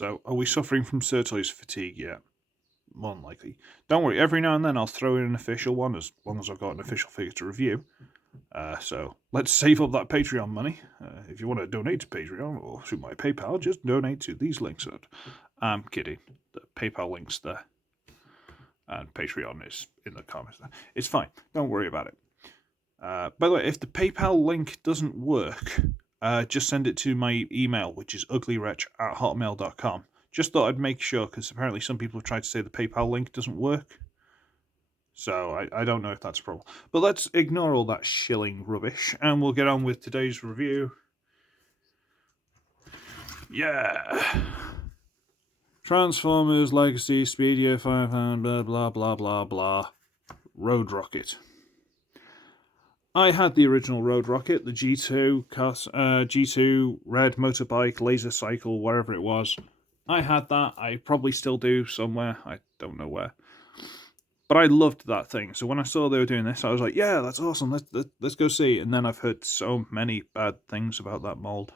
So, are we suffering from SirToys fatigue yet? More than likely. Don't worry, every now and then I'll throw in an official one, as long as I've got an official figure to review. So, let's save up that Patreon money. If you want to donate to Patreon or through my PayPal, just donate to these links. I'm kidding. The PayPal link's there. And Patreon is in the comments there. It's fine. Don't worry about it. By the way, if the PayPal link doesn't work, just send it to my email, which is uglywretch@hotmail.com. Just thought I'd make sure, because apparently some people have tried to say the PayPal link doesn't work. So I don't know if that's a problem. But let's ignore all that shilling rubbish, and we'll get on with today's review. Yeah! Transformers Legacy Speedio 500 blah blah blah blah blah. Road Rocket. I had the original Road Rocket, the G2 red motorbike, laser cycle, wherever it was. I had that. I probably still do somewhere. I don't know where. But I loved that thing. So when I saw they were doing this, I was like, yeah, that's awesome. Let's go see. And then I've heard so many bad things about that mold.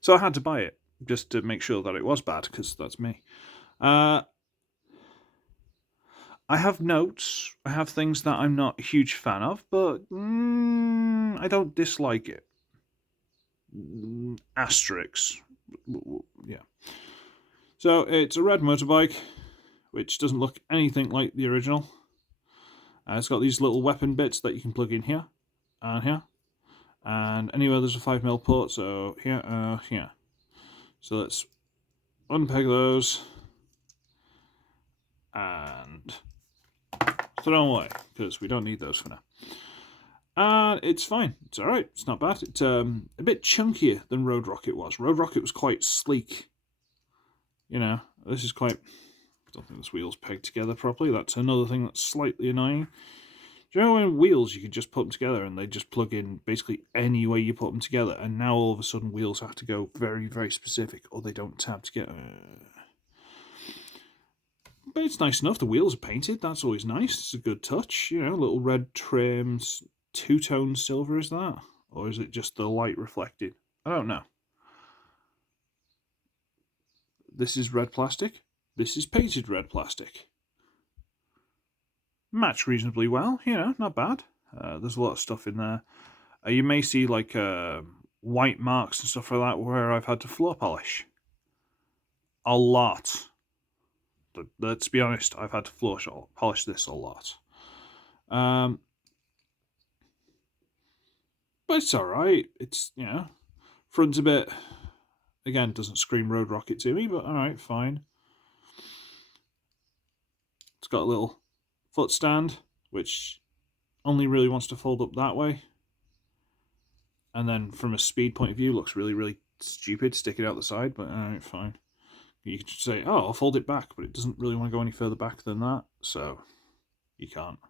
So I had to buy it, just to make sure that it was bad, because that's me. I have notes. I have things that I'm not a huge fan of, but I don't dislike it. Asterisks. Yeah. So it's a red motorbike, which doesn't look anything like the original. It's got these little weapon bits that you can plug in here and here. And anywhere there's a 5mm port, so here, here. So let's unpeg those and throw them away, because we don't need those for now. And it's fine. It's alright. It's not bad. It's a bit chunkier than Road Rocket was. Road Rocket was quite sleek. You know, this is quite... I don't think this wheel's pegged together properly. That's another thing that's slightly annoying. Do you know when wheels, you could just put them together and they just plug in basically any way you put them together, and now all of a sudden wheels have to go very, very specific, or they don't tab together. But it's nice enough. The wheels are painted. That's always nice. It's a good touch. You know, little red trims. Two-tone silver, is that? Or is it just the light reflected? I don't know. This is red plastic. This is painted red plastic. Match reasonably well, you know, not bad. There's a lot of stuff in there. You may see like white marks and stuff like that where I've had to floor polish. A lot. Let's be honest, I've had to floor polish this a lot. But it's alright. It's, you know, front's a bit, again, doesn't scream Road Rocket to me, but alright, fine. It's got a little foot stand, which only really wants to fold up that way. And then from a speed point of view, looks really, really stupid sticking out the side, but alright, fine. You could just say, oh, I'll fold it back, but it doesn't really want to go any further back than that, so you can't.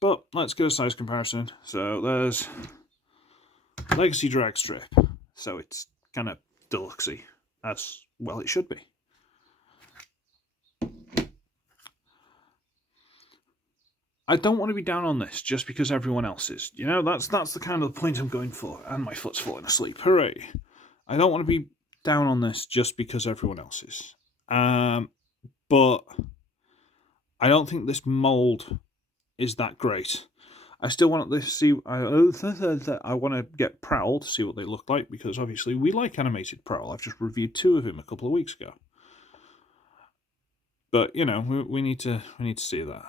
But let's get a size comparison. So there's Legacy drag strip. So it's kind of deluxe-y, as well it should be. I don't want to be down on this just because everyone else is. You know, that's the kind of point I'm going for. And my foot's falling asleep. Hooray. I don't want to be down on this just because everyone else is. But I don't think this mold is that great. I still want to see... I want to get Prowl to see what they look like, because obviously we like animated Prowl. I've just reviewed 2 of him a couple of weeks ago. But, you know, we need to see that.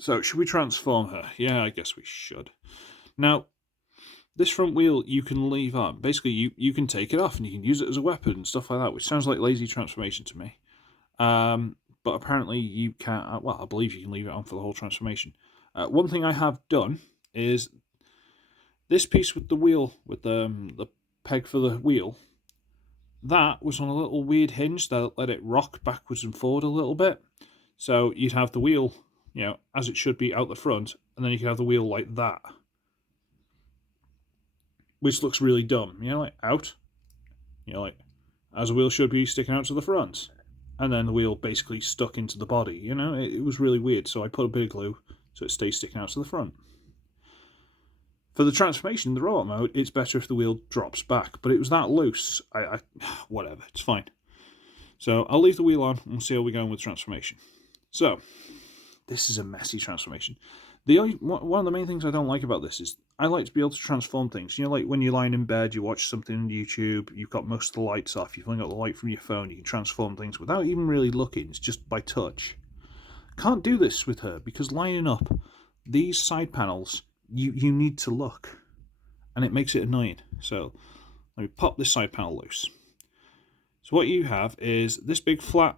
So, should we transform her? Yeah, I guess we should. Now, this front wheel you can leave on. Basically, you can take it off and you can use it as a weapon and stuff like that, which sounds like lazy transformation to me. But apparently you can't... Well, I believe you can leave it on for the whole transformation. One thing I have done is this piece with the wheel, with the peg for the wheel, that was on a little weird hinge that let it rock backwards and forward a little bit. So you'd have the wheel, you know, as it should be out the front, and then you can have the wheel like that, which looks really dumb, you know, like out, you know, like as a wheel should be sticking out to the front, and then the wheel basically stuck into the body, you know, it was really weird. So I put a bit of glue so it stays sticking out to the front. For the transformation in the robot mode, it's better if the wheel drops back, but it was that loose. Whatever, it's fine. So I'll leave the wheel on and we'll see how we're going with transformation. So, this is a messy transformation. One of the main things I don't like about this is I like to be able to transform things. You know, like when you're lying in bed, you watch something on YouTube, you've got most of the lights off, you've only got the light from your phone, you can transform things without even really looking, it's just by touch. Can't do this with her, because lining up these side panels, you need to look, and it makes it annoying. So, let me pop this side panel loose. So what you have is this big flat,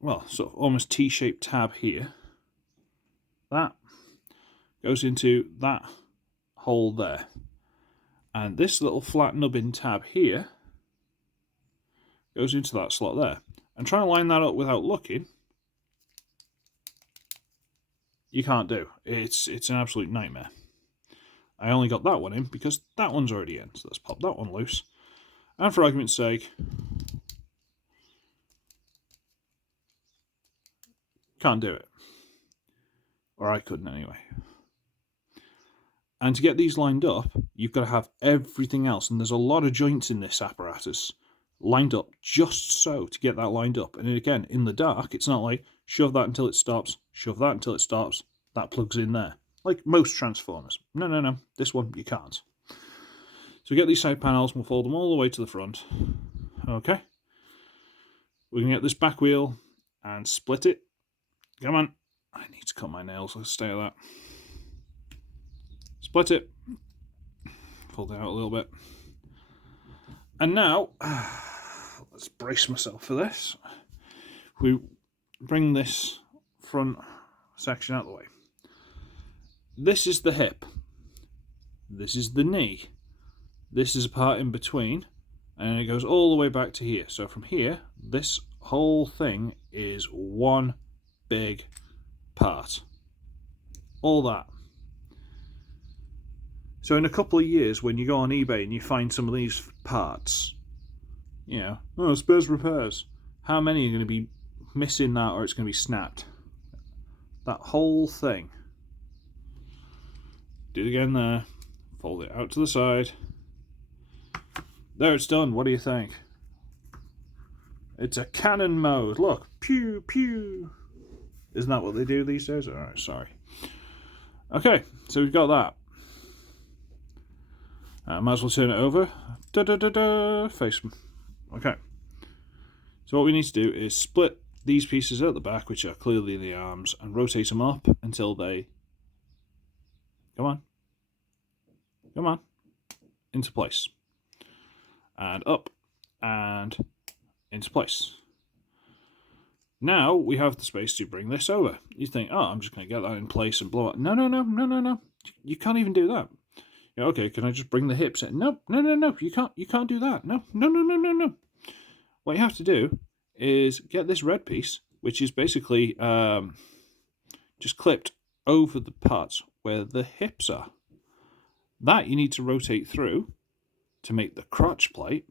well, sort of almost T-shaped tab here. That goes into that hole there. And this little flat nubbin tab here goes into that slot there. And trying to line that up without looking, you can't do. It's an absolute nightmare. I only got that one in because that one's already in. So let's pop that one loose. And for argument's sake, can't do it. Or I couldn't anyway. And to get these lined up, you've got to have everything else. And there's a lot of joints in this apparatus lined up just so to get that lined up. And again, in the dark, it's not like shove that until it stops, shove that until it stops, that plugs in there. Like most Transformers. No. This one, you can't. So we get these side panels, we'll fold them all the way to the front. Okay. We can get this back wheel and split it. Come on. I need to cut my nails. Let's stay at that. Split it. Fold it out a little bit. And now, let's brace myself for this. We bring this front section out of the way. This is the hip. This is the knee. This is a part in between. And it goes all the way back to here. So from here, this whole thing is one big part. All that. So in a couple of years, when you go on eBay and you find some of these parts, you know, oh, spares repairs, how many are going to be missing that, or it's going to be snapped? That whole thing. Do it again there. Fold it out to the side. There, it's done. What do you think? It's a cannon mode. Look. Pew, pew. Isn't that what they do these days? Alright, sorry. Okay, so we've got that. Might as well turn it over. Face them. Okay. So what we need to do is split these pieces at the back, which are clearly the arms, and rotate them up until they... Come on. Come on. Into place. And up. And into place. Now we have the space to bring this over. You think, oh, I'm just going to get that in place and blow it. No. You can't even do that. Yeah, okay, can I just bring the hips in? No. You can't do that. No. What you have to do is get this red piece, which is basically just clipped over the parts where the hips are. That you need to rotate through to make the crotch plate.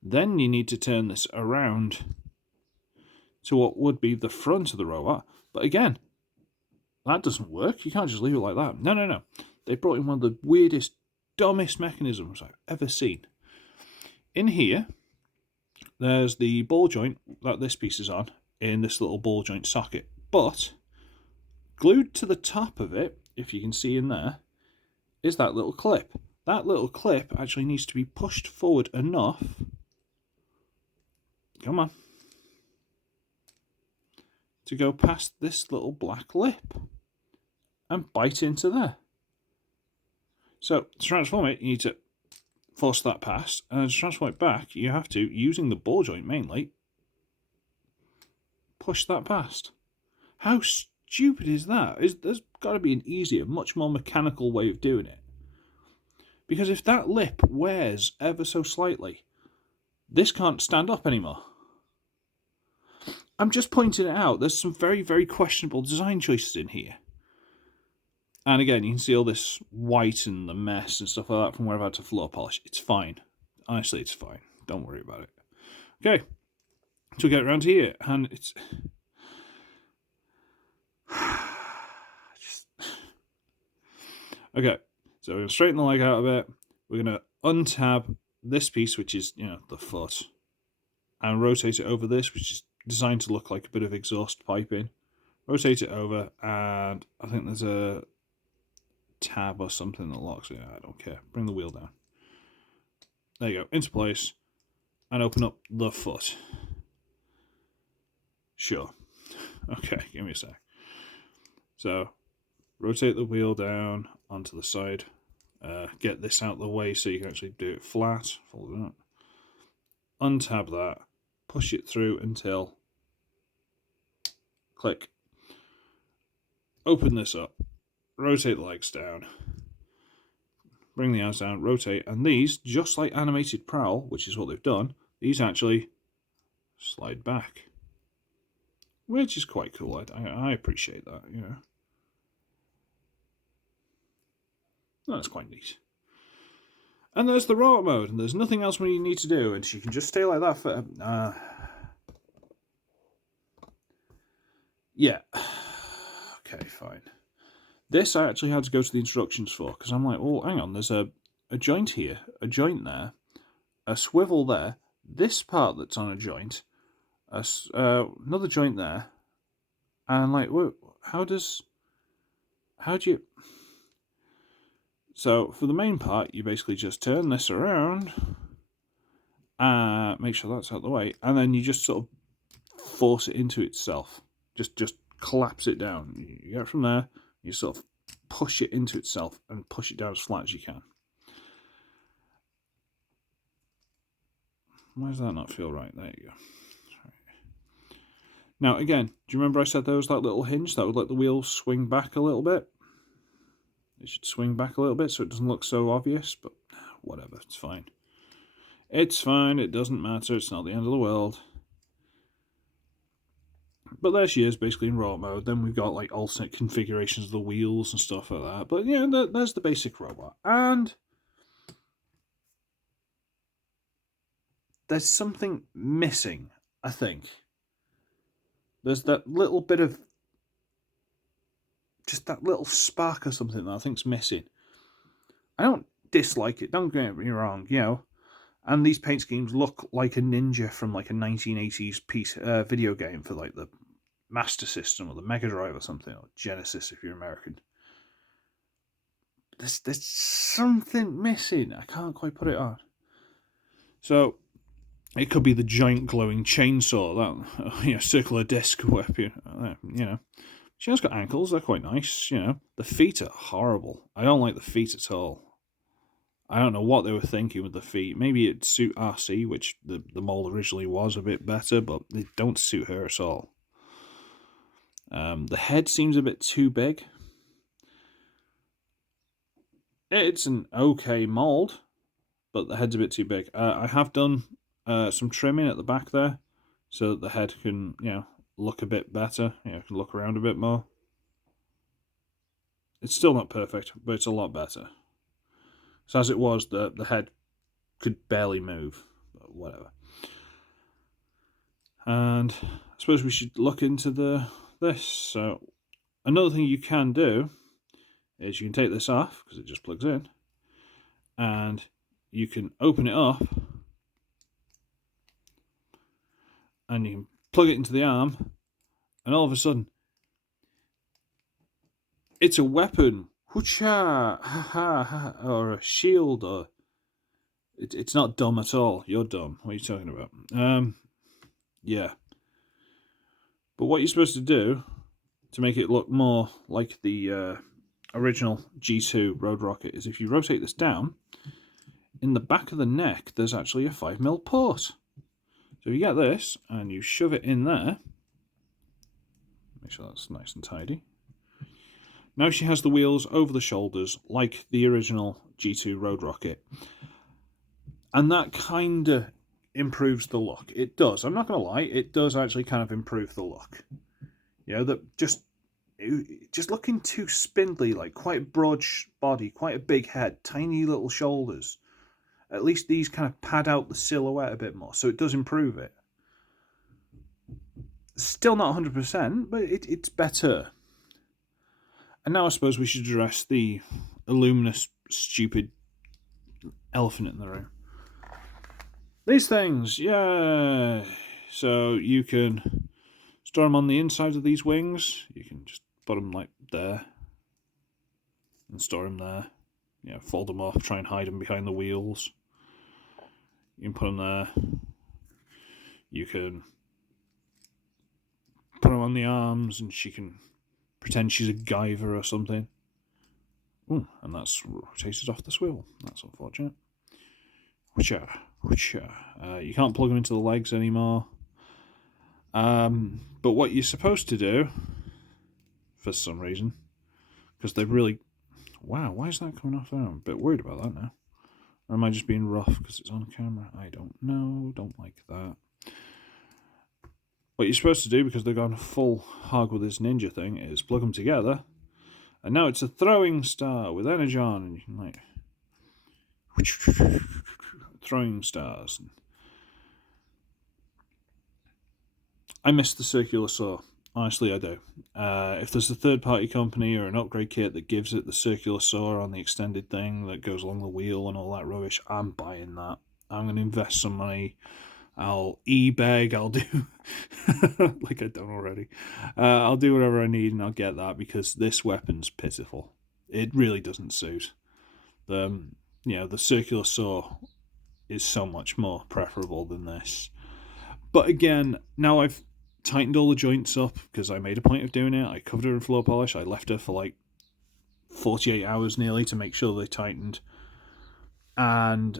Then you need to turn this around to what would be the front of the robot. But again, that doesn't work. You can't just leave it like that. No. They brought in one of the weirdest, dumbest mechanisms I've ever seen. In here, there's the ball joint that this piece is on in this little ball joint socket. But glued to the top of it, if you can see in there, is that little clip. That little clip actually needs to be pushed forward enough. Come on. To go past this little black lip and bite into there. So to transform it, you need to force that past, and to transform it back, you have to, using the ball joint mainly, push that past. How stupid is that? There's got to be an easier, much more mechanical way of doing it. Because if that lip wears ever so slightly, this can't stand up anymore. I'm just pointing it out. There's some very, very questionable design choices in here. And again, you can see all this white and the mess and stuff like that from where I've had to floor polish. It's fine. Honestly, it's fine. Don't worry about it. Okay. So we get around here, and it's... Okay. So we're going to straighten the leg out a bit. We're going to untab this piece, which is, the foot, and rotate it over this, which is designed to look like a bit of exhaust piping. Rotate it over, and I think there's a tab or something that locks it. I don't care. Bring the wheel down. There you go. Into place, and open up the foot. Sure. Okay, give me a sec. So, rotate the wheel down onto the side. Get this out of the way so you can actually do it flat. Fold it up. Untab that. Push it through until... Click. Open this up. Rotate the legs down. Bring the arms down. Rotate. And these, just like animated prowl, which is what they've done, these actually slide back. Which is quite cool. I appreciate that, That's quite neat. And there's the robot mode, and there's nothing else we need to do, and she can just stay like that for... Yeah. Okay, fine. This I actually had to go to the instructions for, because I'm like, oh, hang on, there's a joint here, a joint there, a swivel there, this part that's on a joint, another joint there, and like, whoa, how do you... So, for the main part, you basically just turn this around, make sure that's out of the way, and then you just sort of force it into itself. Just collapse it down. You get it from there, you sort of push it into itself, and push it down as flat as you can. Why does that not feel right? There you go. Now, again, do you remember I said there was that little hinge that would let the wheel swing back a little bit? It should swing back a little bit so it doesn't look so obvious, but whatever, it's fine. It's fine, it doesn't matter, it's not the end of the world. But there she is, basically in robot mode. Then we've got like alternate configurations of the wheels and stuff like that. But yeah, there's the basic robot. And there's something missing, I think. There's that little bit of... just that little spark or something that I think's missing. I don't dislike it, don't get me wrong, and these paint schemes look like a ninja from like a 1980s video game for like the Master System or the Mega Drive or something, or Genesis if you're American. There's something missing. I can't quite put it on. So it could be the giant glowing chainsaw, that circular disc weapon, She has got ankles, they're quite nice, The feet are horrible. I don't like the feet at all. I don't know what they were thinking with the feet. Maybe it'd suit RC, which the mold originally was a bit better, but they don't suit her at all. The head seems a bit too big. It's an okay mold, but the head's a bit too big. I have done some trimming at the back there, so that the head can, look a bit better. Can look around a bit more. It's still not perfect, but it's a lot better. So as it was, the head could barely move, but whatever. And I suppose we should look into this. So another thing you can do is you can take this off, because it just plugs in, and you can open it up, and you can plug it into the arm, and all of a sudden, it's a weapon. Hoocha! Ha ha ha! Or a shield, or... It's not dumb at all. You're dumb. What are you talking about? Yeah. But what you're supposed to do to make it look more like the original G2 Road Rocket is if you rotate this down, in the back of the neck, there's actually a 5mm port. So you get this, and you shove it in there. Make sure that's nice and tidy. Now she has the wheels over the shoulders, like the original G2 Road Rocket. And that kind of improves the look. It does. I'm not going to lie, it does actually kind of improve the look. That just looking too spindly, like quite broad body, quite a big head, tiny little shoulders. At least these kind of pad out the silhouette a bit more, so it does improve it. Still not 100%, but it's better. And now I suppose we should address the illuminous stupid elephant in the room. These things, yeah. So you can store them on the inside of these wings. You can just put them like there and store them there. You know, fold them up, try and hide them behind the wheels. You can put them there. You can put them on the arms, and she can pretend she's a Guyver or something. Ooh, and that's rotated off the swivel. That's unfortunate. You can't plug them into the legs anymore. But what you're supposed to do, for some reason, because they really... Wow, why is that coming off there? I'm a bit worried about that now. Or am I just being rough because it's on camera? I don't know. Don't like that. What you're supposed to do, because they've gone full hog with this ninja thing, is plug them together. And now it's a throwing star with energon. And you can like... throwing stars. I miss the circular saw. Honestly, I do. If there's a third-party company or an upgrade kit that gives it the circular saw on the extended thing that goes along the wheel and all that rubbish, I'm buying that. I'm going to invest some money. I'll e-beg. I'll do... like I've done already. I'll do whatever I need and I'll get that, because this weapon's pitiful. It really doesn't suit. The circular saw is so much more preferable than this. But again, now I've tightened all the joints up, because I made a point of doing it. I covered her in floor polish. I left her for like 48 hours nearly to make sure they tightened. And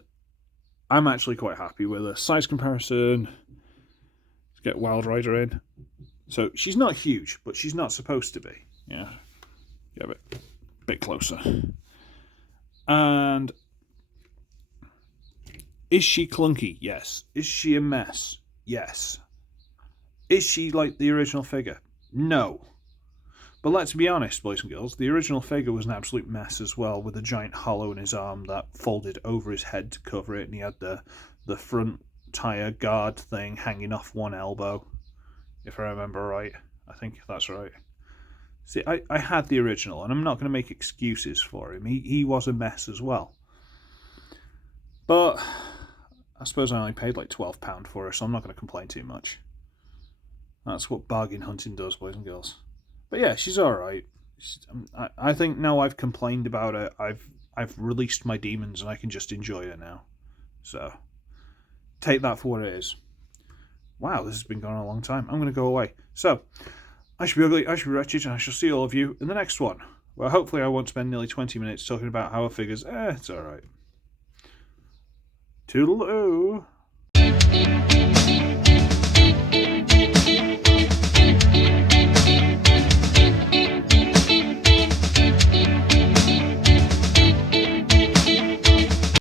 I'm actually quite happy with her. Size comparison. Let's get Wild Rider in. So she's not huge, but she's not supposed to be. Yeah. Get a bit closer. And is she clunky? Yes. Is she a mess? Yes. Is she like the original figure? No. But let's be honest, boys and girls, the original figure was an absolute mess as well, with a giant hollow in his arm that folded over his head to cover it, and he had the front tyre guard thing hanging off one elbow, if I remember right. I think that's right. See, I had the original, and I'm not going to make excuses for him. He was a mess as well. But I suppose I only paid like £12 for her, so I'm not going to complain too much. That's what bargain hunting does, boys and girls. But yeah, she's alright. I think now I've complained about it, I've released my demons and I can just enjoy her now. So, take that for what it is. Wow, this has been going on a long time. I'm going to go away. So, I should be ugly, I should be wretched, and I shall see all of you in the next one. Well, hopefully I won't spend nearly 20 minutes talking about how her figures... it's alright. Toodaloo!